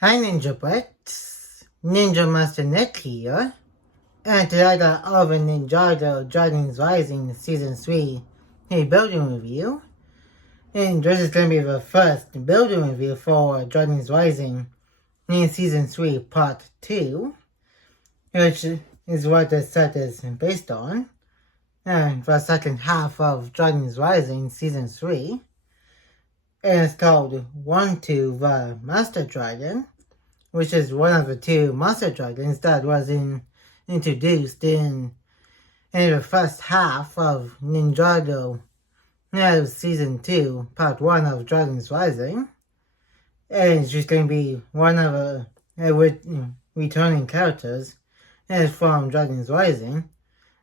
Hi Ninja Brits, Ninja Master Nick here, and today I got over Ninjago Dragons Rising Season 3 a building review. And this is going to be the first building review for Dragons Rising in Season 3 Part 2, which is what the set is based on, and the second half of Dragons Rising Season 3. And it's called Rontu the Master Dragon, which is one of the two monster dragons that was introduced in the first half of Ninjago Season 2, Part 1 of Dragons Rising. And she's going to be one of the returning characters from Dragons Rising,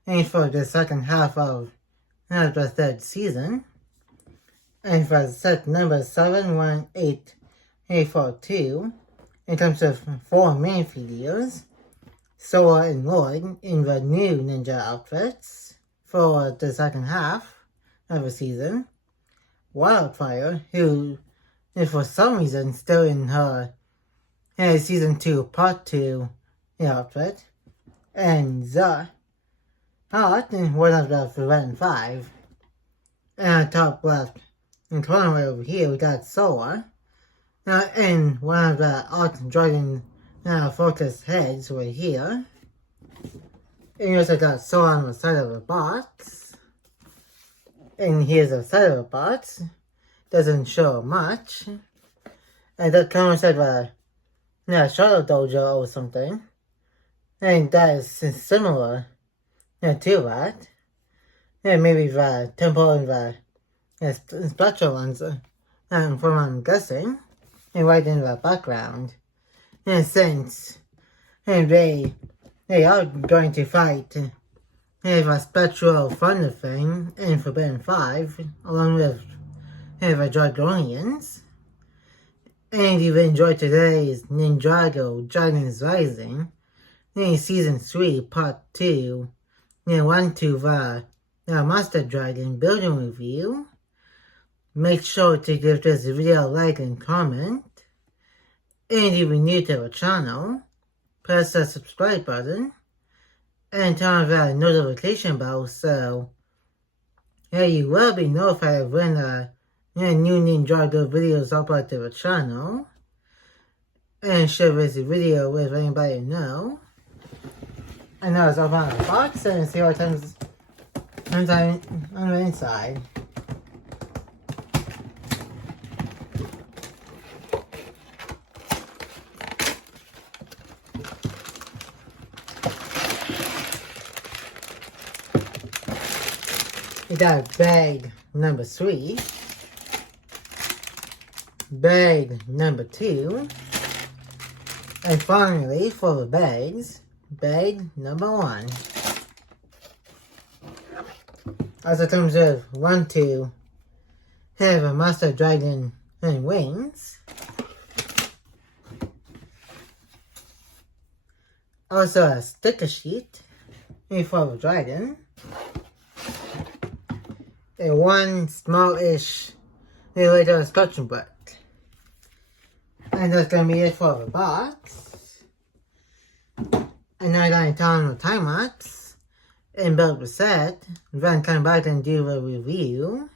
and for the second half of the third season. And for set number 718842, in terms of 4 main videos, Sora and Lloyd in the new ninja outfits for the second half of the season, Wildfire, who is for some reason still in her Season 2 Part 2 outfit, and The Heart in one of the Forgotten 5. And top left in corner right over here we got Sora, and one of the Art Dragon focus heads right here. And you also got Sora on the side of the box. And here's the side of the box. Doesn't show much. And that comes like a Shadow Dojo or something. And that is similar to that. And maybe the temple and the spectral ones from what I'm guessing. And right in the background. And since they are going to fight a spectral thunder thing in Forbidden 5, along with the Dragonians. And you've enjoyed today's Ninjago Dragons Rising in Season 3, Part 2, Rontu the Master Dragon building review. Make sure to give this video a like and comment. And if you're new to the channel, press the subscribe button and turn on that notification bell so you will be notified when new Ninjago videos upload to the channel. And share this video with anybody you know. And now let's open up the box and see what comes on the inside. We got bag number 3, bag number 2, and finally for the bags, bag number 1. Also comes with Rontu have a Master Dragon and wings. Also a sticker sheet for the dragon. And one small-ish little instruction book. And that's going to be it for the box. And now I'm going to turn on the time lapse and build the set. Then come back and do a review.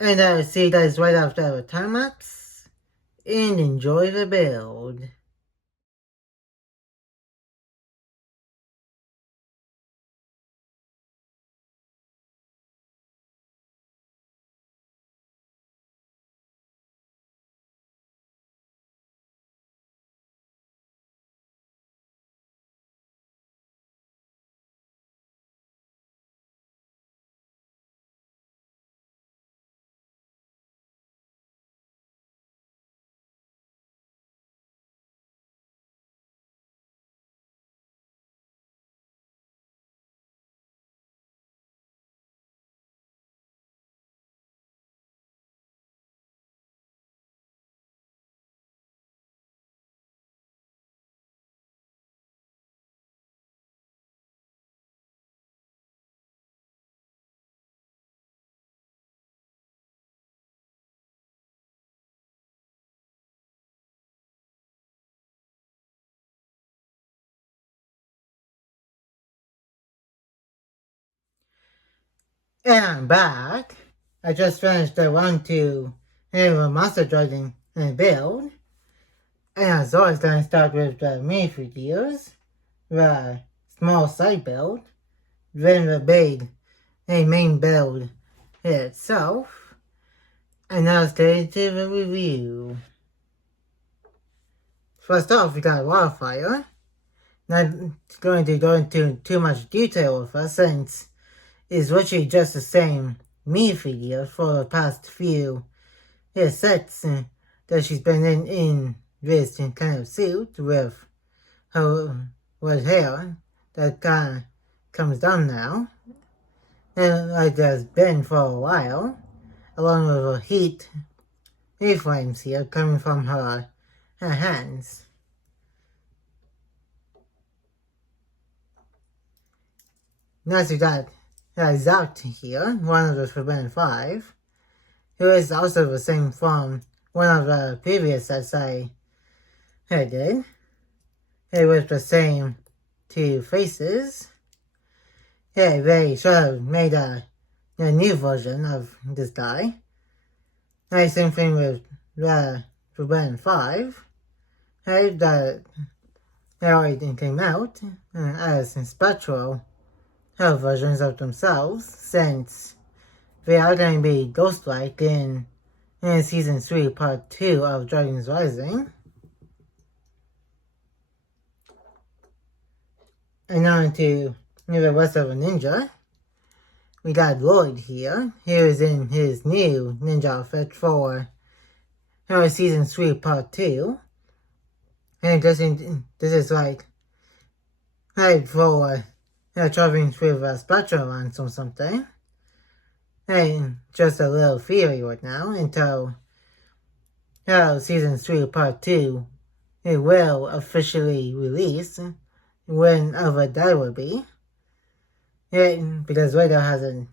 And I'll see you guys right after the time lapse. And enjoy the build. And I'm back. I just finished the Rontu Monster Dragon build. And as always, gonna start with the mini videos, the small side build, then the big main build itself. And now it's time to the review. First off, we got Wildfire. Not going to go into too much detail with us since it's literally just the same me video for the past few sets that she's been in this kind of suit with her red hair that kind of comes down now, and like there's been for a while, along with her heat flames here coming from her hands. Next we got Zout here, one of the Forbidden Five, who is also the same from one of the previous sets I did. With the same two faces. They sort of made a new version of this guy. Same thing with the Forbidden Five. That already came out as spectral versions of themselves, since they are going to be ghost-like in Season 3, Part 2 of Dragon's Rising. And now to the rest of a ninja. We got Lloyd here. He is in his new ninja outfit for Season 3, Part 2. And this is like for traveling through the spectral lines or something. And just a little theory right now until Season 3 Part 2 it will officially release whenever that will be. Because Raider hasn't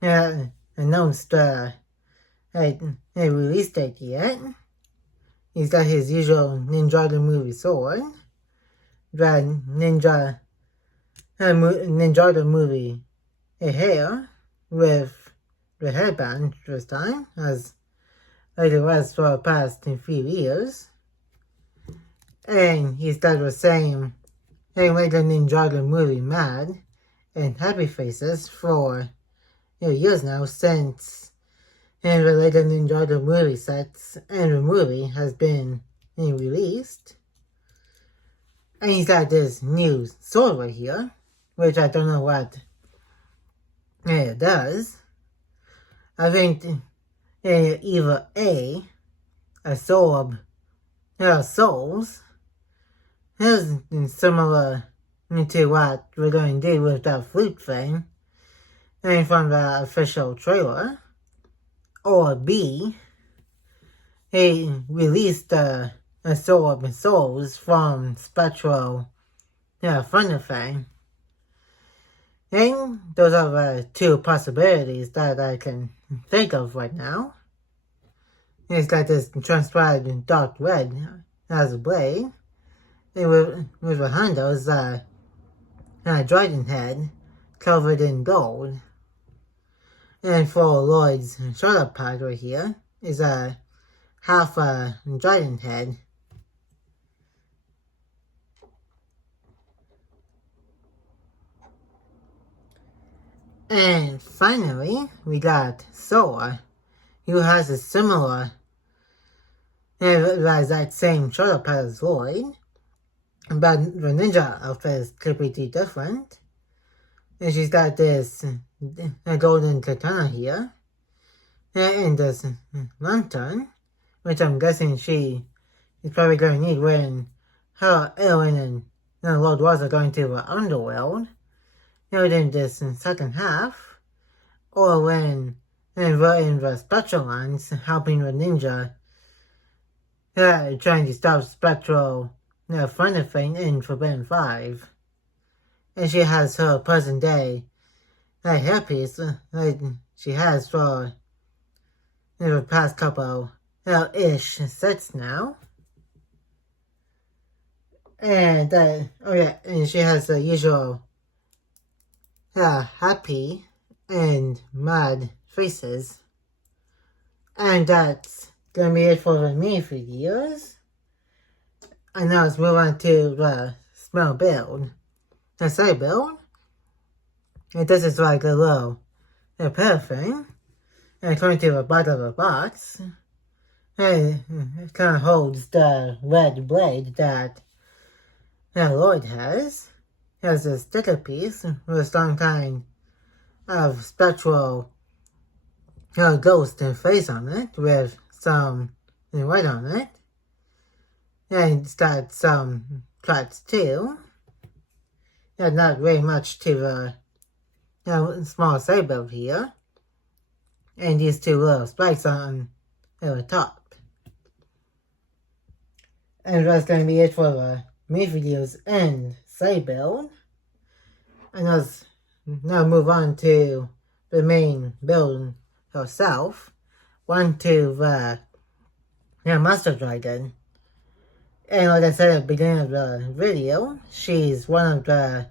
announced a release date yet. He's got his usual Ninja the movie sword. The Ninja the movie hair with the headband this time, as it was for the past few years. And he's got the same Later Ninja the movie Mad and Happy Faces for years now, since the Later Ninja the movie sets and the movie has been released. And he's got this new sword right here, which I don't know what it does. I think either a sword souls is similar to what we're going to do with that flute thing and from the official trailer, or B, he released a sword of souls from Spectral Thunder thing. And those are the two possibilities that I can think of right now. It's got this transparent dark red as a blade. And with a handle's dragon head covered in gold. And for Lloyd's shoulder pad right here is a half a dragon head. And finally, we got Sora, who has a similar, that same shoulder pad as Lloyd, but the ninja outfit is completely different. And she's got this golden katana here, and this lantern, which I'm guessing she is probably going to need when her Ellen and Lord Wars are going to the underworld. In this second half, or when we're in the spectral lines helping the ninja trying to stop spectral Thunder thing in Forbidden 5. And she has her present day hairpiece like she has for the past couple ish sets now. And and she has the usual happy and mad faces. And that's gonna be it for the mini videos. And now let's move on to the small build. The side build. And this is like a little repair thing. And according to the bottom of the box, and it kind of holds the red blade that Lloyd has. It has a sticker piece with some kind of spectral ghost face on it with some white on it. And it's got some cuts too. And not very much to the small side build here. And these two little spikes on the top. And that's going to be it for the main videos and side build. And let's now move on to the main build herself. One to the Master Dragon. And like I said at the beginning of the video, she's one of the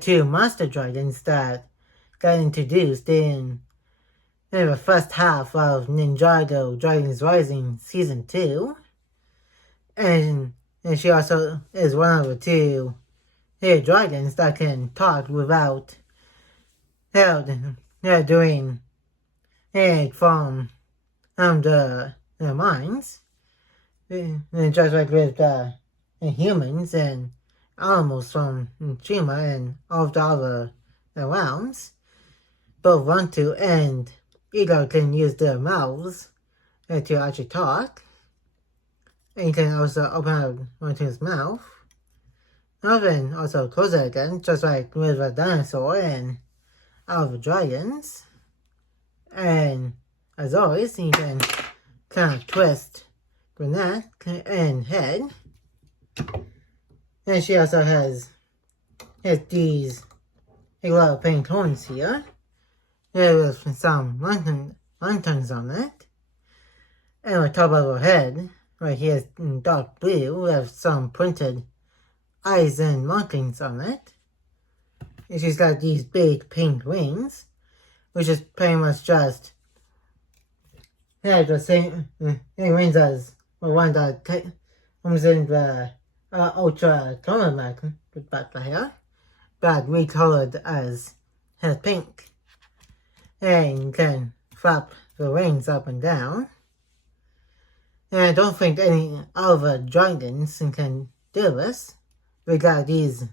two Master Dragons that got introduced in the first half of Ninjago Dragons Rising Season 2. And she also is one of the two dragons that can talk without doing it from their minds. And just like with the humans and animals from Chima and all of the other realms, both Rontu and Ego can use their mouths to actually talk. And you can also open up Rontu's mouth. And then also close it again, just like with a dinosaur and all of the dragons. And as always, you can kind of twist the neck and head. And she also has these little pink horns here. With some lanterns on it. And on top of her head, right here is dark blue with some printed eyes and markings on it. And she's got these big pink wings, which is pretty much just the same wings as the one that comes in the Ultra Color back here, but recolored as pink. And you can flap the wings up and down. And I don't think any other dragons can do this. We got these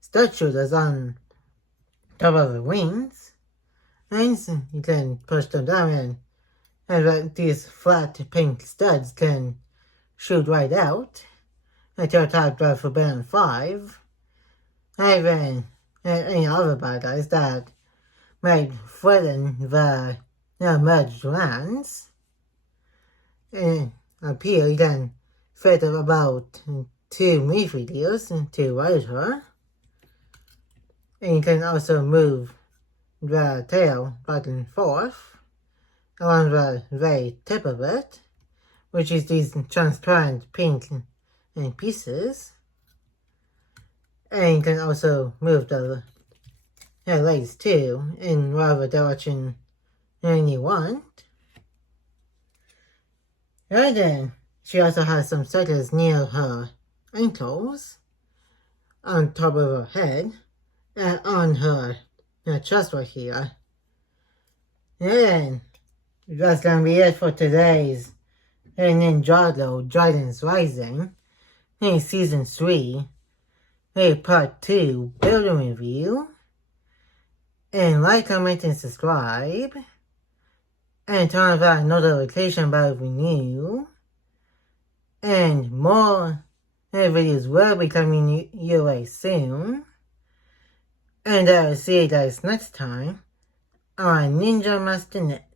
stud shooters on top of the wings. And you can push them down and these flat pink studs can shoot right out until top of Forbidden 5. And even any other bad guys that might threaten the merged lands. And up here you can fit about 2 mini videos to ride her. And you can also move the tail back and forth along the very tip of it, which is these transparent pink pieces. And you can also move the legs too in whatever direction you want. Right then, she also has some stickers near her ankles, on top of her head, and on her chest right here. And that's gonna be it for today's Ninjago Dragons Rising Season 3 Part 2 building review. And like, comment, and subscribe. And turn on that notification bell if you're new. And more videos will be coming your way soon. And I'll see you guys next time on Ninja Master Net.